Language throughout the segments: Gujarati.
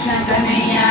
કૃષ્ણ કનૈયા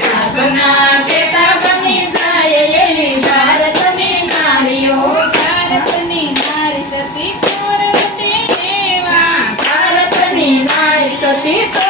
ભાવના ટેકા બની જાય એવી ભારતની નારી સતી પૂર્વતી દેવા નારી સતી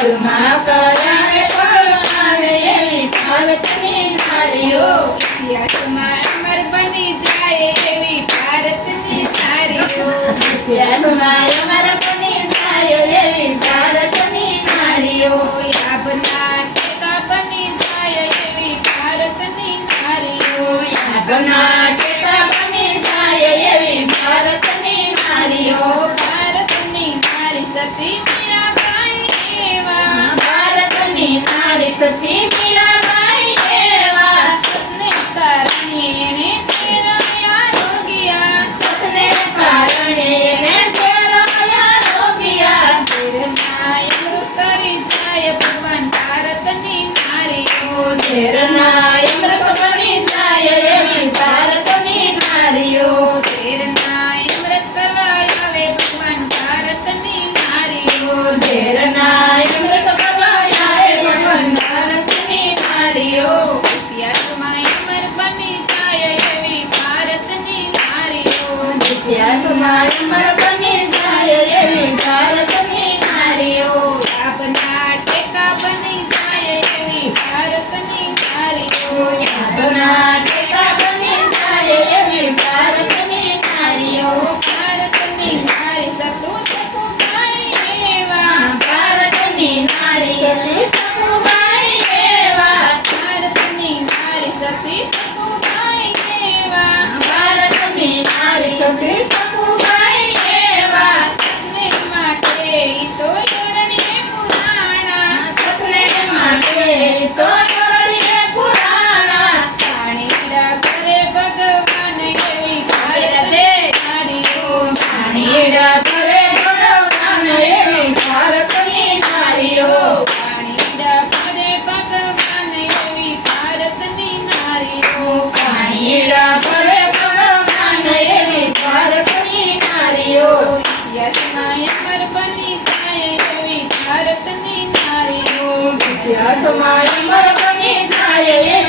ઘરમાં ભારતની નારીઓ ઇતિહાસમાં ભારતની નારીઓ ઇતિહાસમાં અમર બની જાય એવી ભારતની નારીઓ યાદના ટેકા જાય એવી ભારતની નારીઓ ભારતની નારીઓ ભારતની નારી સતી નારીઓ ઇતિહાસમાં અમર બની જાય સાસુ મારી મર બની જાય